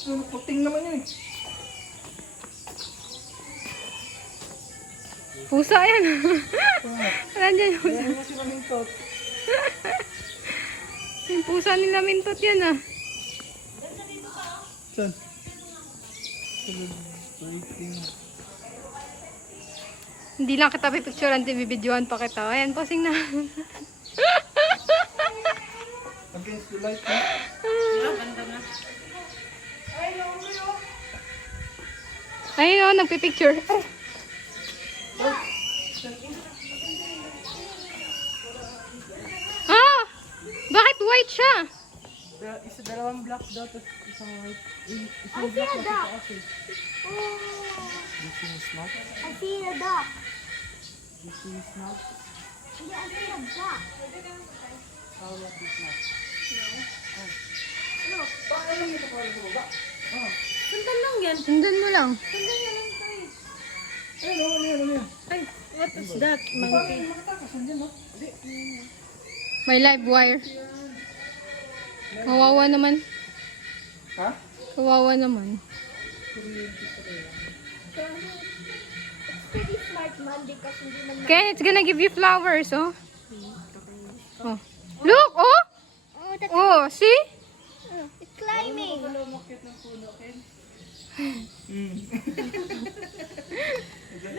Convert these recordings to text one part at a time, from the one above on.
Puting naman yun eh. Pusa yan. Nandiyan yung pusa. Ayan mo si Mamintot. Yung pusa nila Mintot yan ah. Saan? Celebrating. Hindi lang kita pipicturean, bibidyoan pa kita. Ayan, posing na. Against the light, ha? Banda na. Ayun o, nagpipicture. Ah! Bakit white siya? Isa dalawang black daw, tapos isang white. I see a duck. Oh, You see me snap? I see a duck. You see me snap? Yeah, I see a duck. How about this snap? Look. Sundan lang yan. Sundan mo lang. Sundan na lang tayo. Ayun, ano yan? Ay, what is that? Monkey. Makatakas, andyan, no? Hindi. May live wire. Kawawa naman. Ha? Kawawa naman. Pretty smart man because hindi man Ken, it's gonna give you flowers, oh. Oh. Look, oh! Oh, that's Oh, see? it's climbing.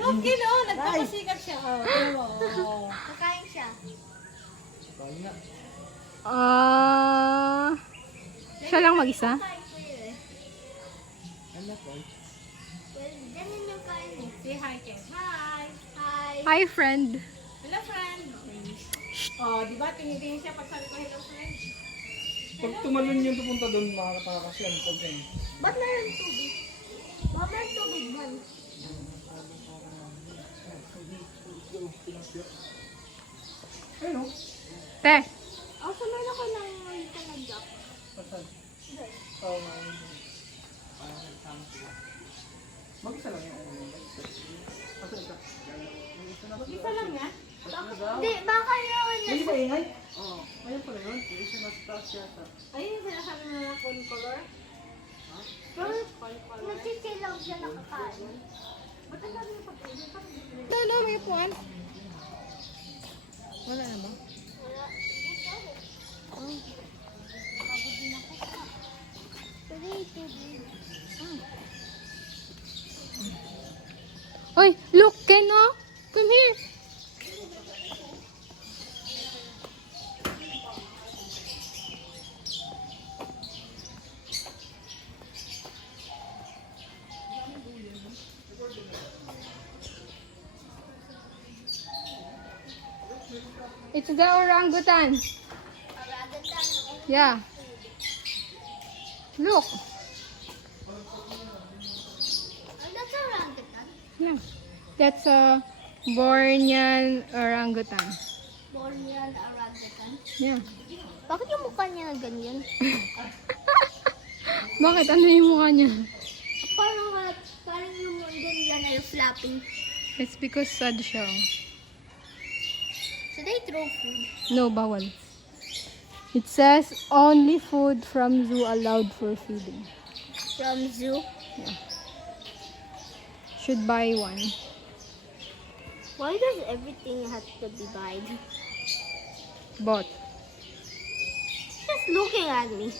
Look, nagpapasikat siya. Oh. Kakain siya. Kaya nga. Siya lang mag-isa? Kain ko yun eh. Ano po? Well, ganyan yung kain eh. Say hi, Ken. Hi. Hi. Hi, friend. Hello, friend. Oh, di ba? Tingin-tingin siya pag sabi ko hello, friend. Pag tumalon yung pupunta doon, makakatakas yan. Pag yan. Ba't meron tubig? Ba't meron tubig man? Ayun, no? Te, Oh, sumayin ako ng talagyak. Pasan? Oo, mag-isa lang yung Pasan ito? Isa lang yan? Hindi, baka yun. Hindi ba ingay? Oo. Ayun pala yun. Yung isa nasa taas yata. Ayun yung sinasabi mo na phone color? Pero, nagsisilong siya nakakain. Ba't ang dami yung pag-ibig? no, may upuan. Wala na ba? Wala. Pagod din ako pa. Tubig. Oy, look, Ken, oh. Come here. It's the orangutan. Yeah. Look. That's orangutan. Yeah. That's a Bornean orangutan. Bornean orangutan. Yeah. Bakit yung mukha niya na ganyan? Bakit? Ano yung mukha niya? Parang yung ganyan ay flapping. It's because sad siya. So they throw food. No, bawal. It says only food from zoo allowed for feeding. From zoo? Should buy one. Why does everything have to be buyed? Bought. Just looking at me.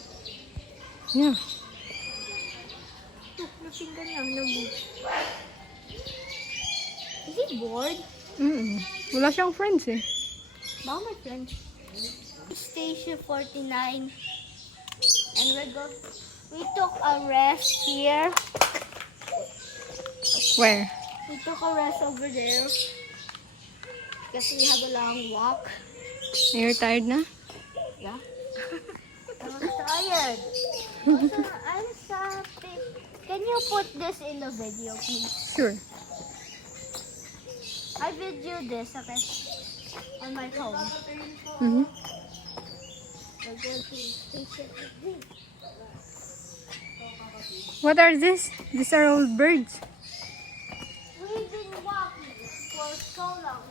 Yeah. Look, napinggan lang na boot. Is he bored? Wala siyang friends eh. Baka my friend. Station 49. And we took a rest here. Where? We took a rest over there. Because we have a long walk. You're tired na? Yeah. I'm tired. Also, I'm sorry. Can you put this in the video, please? Sure. I video this, okay? On my phone. Mm-hmm. We're going to station 3. What are these? These are all birds. We've been walking for so long.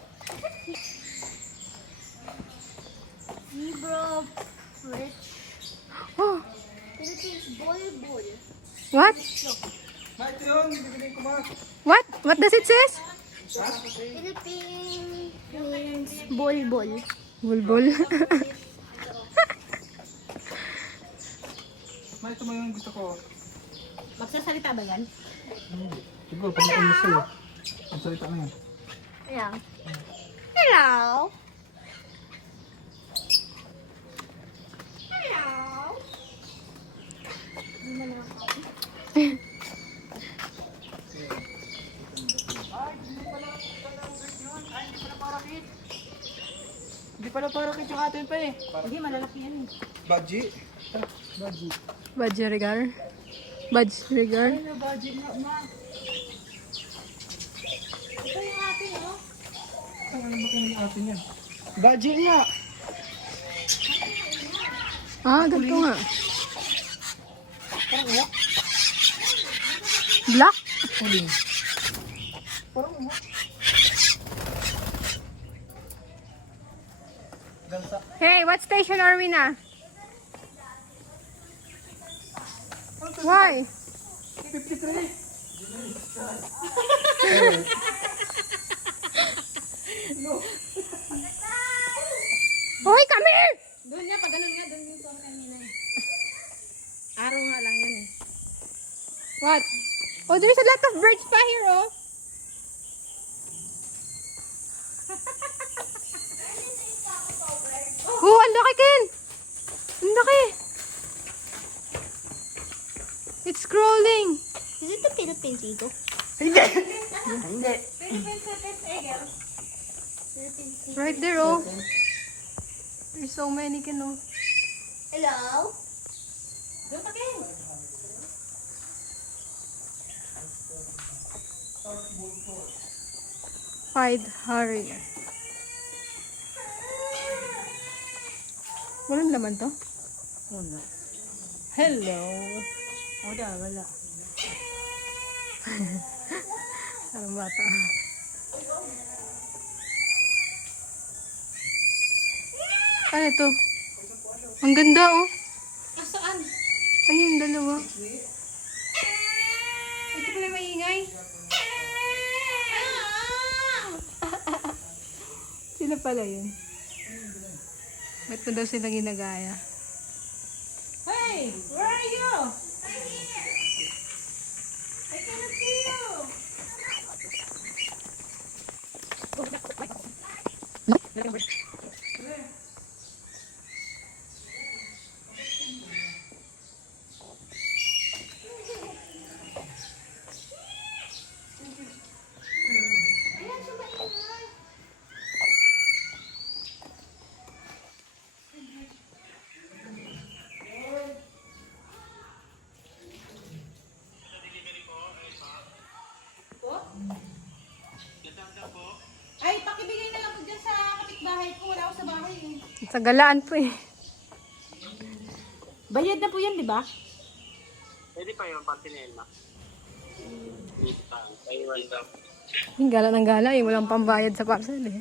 Zebra, rich. Oh, Philippines, bull. What? Ma, ito yun. Bibigyan ko ma. What? What does it says? Philippine means bulbul. Bulbul. Ma, ito mo yung gusto ko. Magsasalita ba yan? Siguro, pag natin mo sa'yo. Ang salita na yun. Ayan. Hello. Hello. Hindi pala parang kit yung atin pa eh. Hindi, malalaki yan eh. Baji. Baji. Budgerigar. Budgerigar. Ano, budget na, ma. Ito yung atin, oh. Ang ano ba kayong atin yan? Baji nga. Ah, ganito nga. Black? Uling. Gansa. Hey, what station are we na? Why? 53. Hoy, come here! Doon nga, pag ganun nga, doon yung phone kanina eh. Araw nga lang yan eh. What? Oh, there's a lot of birds pa here, oh. Oh, ang laki, Ken! Ang laki! It's crawling! Is it the Philippines eagle? Philippine Circus Eagle. Right there, oh. There's so many, Ken, oh. Hello. Doon pa kayo. Pied Harrier. Walang laman to? Wala. Hello. Wala, wala. Parang bata. Ano to? Ang ganda, oh. Nasaan? Ayun, dalawa. Ito pala maingay. Sila pala yun. Ba't mo daw sila ginagaya? Hey, where are you? I cannot see you. Ay, pakibigay na lang po dyan sa kapitbahay ko. Wala ako sa bahay eh. Sa galaan po eh. Bayad na po yan, di ba? Pwede pa yung pantinela. Taiwan daw. Yung gala ng gala eh. Walang pambayad sa parcel eh.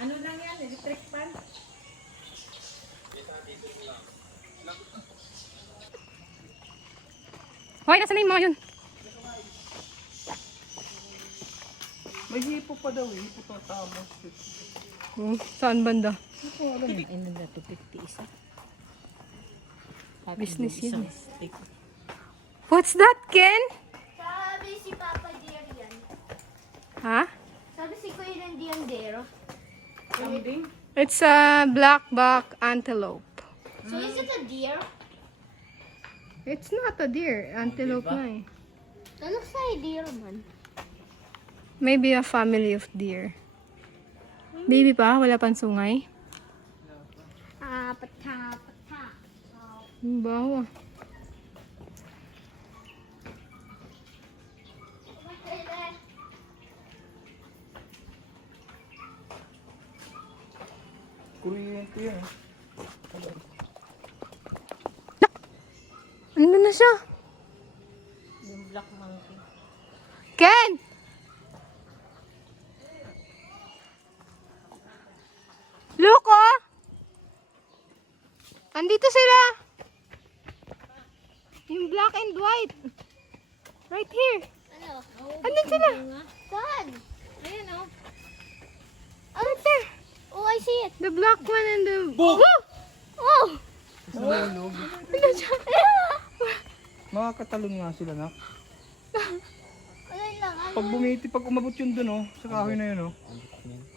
Ano lang yan? Electric fan? Hoy, nasa na yung mga yun? May hipo pa daw eh. Hipo pa tama. Saan banda? Ano na ito? 50 isa. Business yan. What's that, Ken? Sabi si Papa Deer yan. Ha? Sabi si Kuya Nandiyan Deer. Kambing? It's a black-back antelope. So is it a deer? It's not a deer. Antelope na eh. That looks like a deer man. Maybe a family of deer. Baby pa? Wala pang sungay? Pata, pata. Ang baho ah. Kuryente yan. Ano na siya? Yung black monkey. Ken! Look oh! Andito sila! Yung black and white. Right here. Ano? Andun sila. Saan? Ayan o. Right there. Oh, I see it. The black one and the... Boom! Oh! Nahulog. Ano siya? Makakatalon nga sila, nak. Ano lang, ano? Pag pag umabot yun dun, oh, sa kahoy na yun, oh.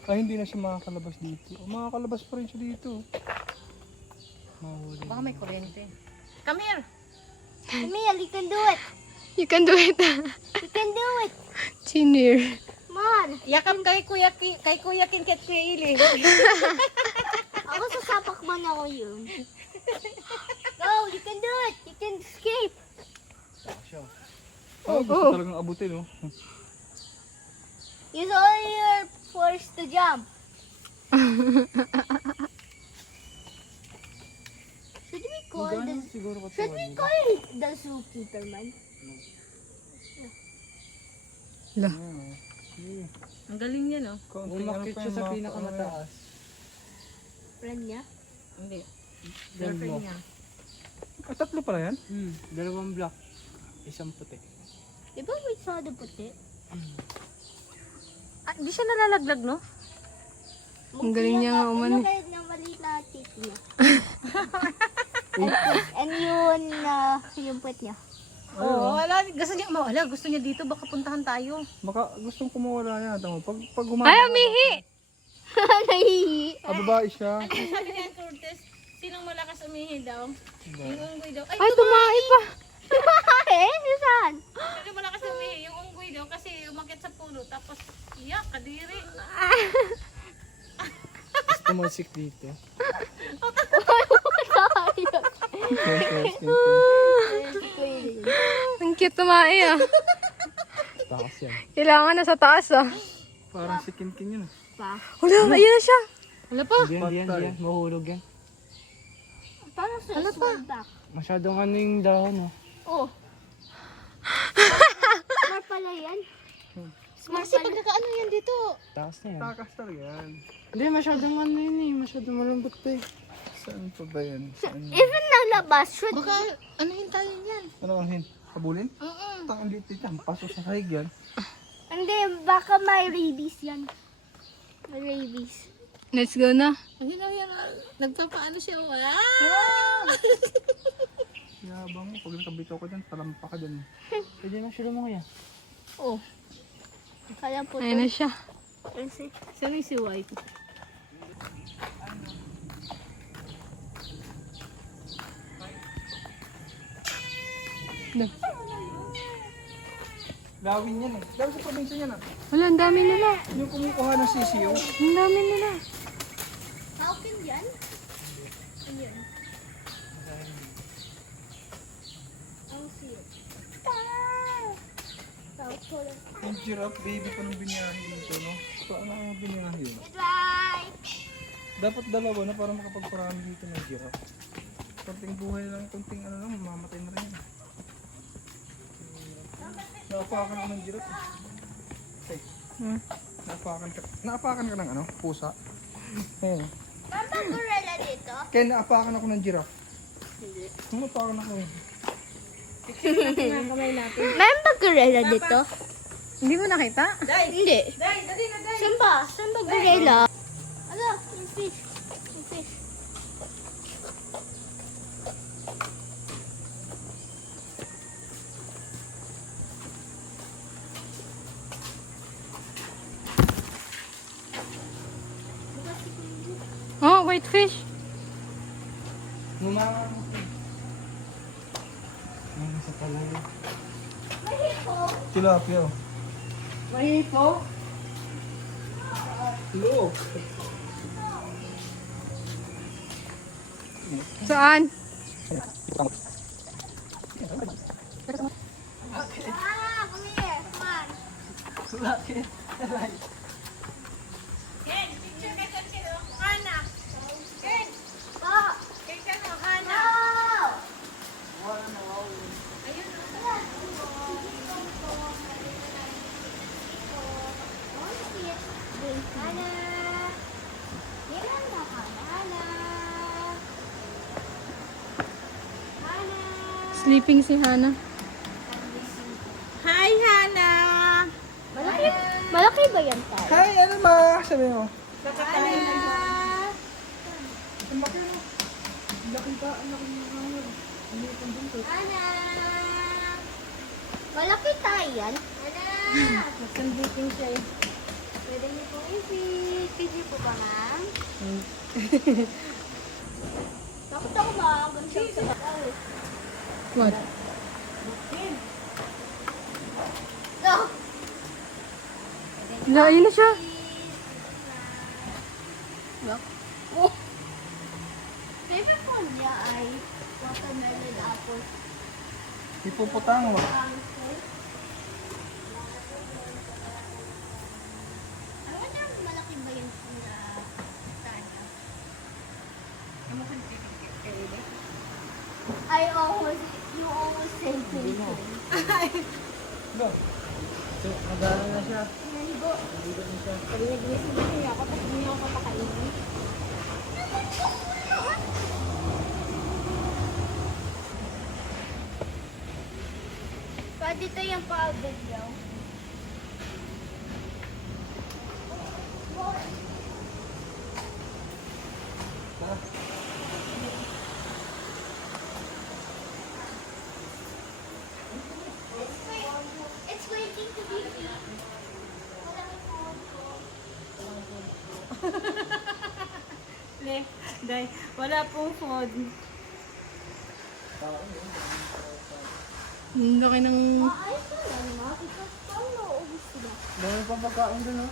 Ay, hindi na siya makakalabas dito. Oh, makakalabas pa rin siya dito. Mahuli. Baka may kuryente. Come here. Camille, you can do it. You can do it. You can do it. Chinir. Come on. Yakap kay Kuya King at Kuya Ili. Ako sasapak man ako yun. Go, you can do it. You can escape. Oh, gusto talagang abutin, oh. Use all your force to jump. Should we call Magano the siguro Should katawan we nila. call the zookeeper man? La. Ayan, oh. Sige. Ang galing yan o. Kaunting ano pa yung pinakamataas. Friend niya? Hindi. Girlfriend niya. Ah, tatlo pala yan? Dalawang block. Isang puti. Di ba may soda puti? Ah, di siya nalalaglag no? Ang galing niya nga umano. Ano kahit na maliit na tit niya? and yun, yung puwet niya. Oo, wala. Gusto niya dito. Baka puntahan tayo. Baka gustong kumawala yan. Tama, pag Ay, umihi! Nahihi. babae siya. Sabi niya, Curtis, sinong malakas umihi daw? Yung unggoy daw. Ay, tumahi pa. Saan? Sinong malakas umihi? Yung unggoy daw kasi umakit sa puno. Tapos, iyak, kadiri. Tumusik dito. Ang cute tumahi ah. Takas yan. Kailangan nasa taas ah. Parang si Kinkin yun. Pa. Wala, ayun na siya. Wala pa. Diyan. Mahulog yan. Paano sa sword back? Masyadong ano yung dahon, oh. Oh. Smart pala yan. Smart Kasi pag nakaano yan dito. Takas na yan. Takas talaga yan. Hindi, masyadong ano yun eh. Masyadong malambot pa eh. Saan pa ba yan? Even nalabas, should Baka, anuhin tayo yan. Ano ang hin? Kabulin? Oo. Tangan dito yan. Paso sa sahig yan. Hindi, baka may rabies yan. May rabies. Let's go na. Ayun o, yan. Nagpapaano siya. Wow! Yabang mo. Pag nakabito ko dyan, talampa ka dyan. Pwede na siya lumungo yan. Oh. Kaya po Ayun na siya. Kasi, Sino yung si White? Lawin yan eh. Lawin sa probinsya yan ah. Wala, ang dami nila. Yung kumukuha ng sisiyo. Ang dami nila. Falcon yan? Ayan. I'll see it. Falcon. Yung giraffe baby pa nung biniyahe dito, no? Paano ang biniyahe yun? Goodbye! Dapat dalawa na para makapagparami dito ng giraffe. Konting buhay lang, konting ano lang, mamatay na rin yun. Naapakan ako ng giraffe. Hey. Naapakan ka ng ano? Pusa. Ayun. Mama, gorilla dito? Kaya naapakan ako ng giraffe. Hindi. Naapakan ako eh. Meron ba gorilla dito? Hindi mo nakita? Hindi. Saan ba? Saan ba gorilla? Ano? Yung fish. Yung fish. Oh, whitefish. Numangan mo. Ano sa talaga? Tilapia oh. Mahito? Look. Saan? Ah, come here. Come on. Ken, picture kay Conchero. Hana. Ken, Pa! kay Kano, Hana. No! Ayun o. Hana! Miranda ka, Hana! Hana! Sleeping si Hana. Hi, Hana! Malaki, malaki ba yan tayo? Hi, ano ma? Sabi mo. Nakakain na siya. Ang laki mo. Laki pa, ang laki mo. Anak! Malaki tayo yan. Anak! Nagsanditing siya eh. Pwede niyo po i-feed. Feed niyo po ba, ma'am? Takot ako makakagod sa bakaw. What? No! Ayun na siya. Oh! Favorite food niya ay watermelon apple. Ipuputang mo. I wonder malaki ba yung sana? You always say things. Go. So, nag-aaral na siya. Naligo. Pag-inisip niya ako, tapos hindi ako papakainin. Pwede ito yung pa-video. It's waiting to be eaten. Malaki po. Le, day, wala pong food. Ang laki ng... Maayos na lang, ma. Because parang nauubos sila. Dami pa pagkain doon, no?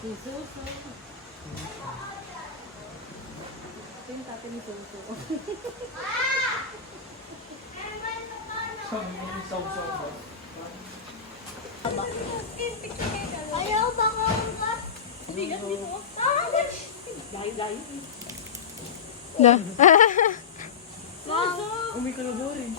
Suso. Ito yung tatay ni Suso. Ayaw ba nga ang gas? Bigat dito. Dahil. Na. Umi ka na boring.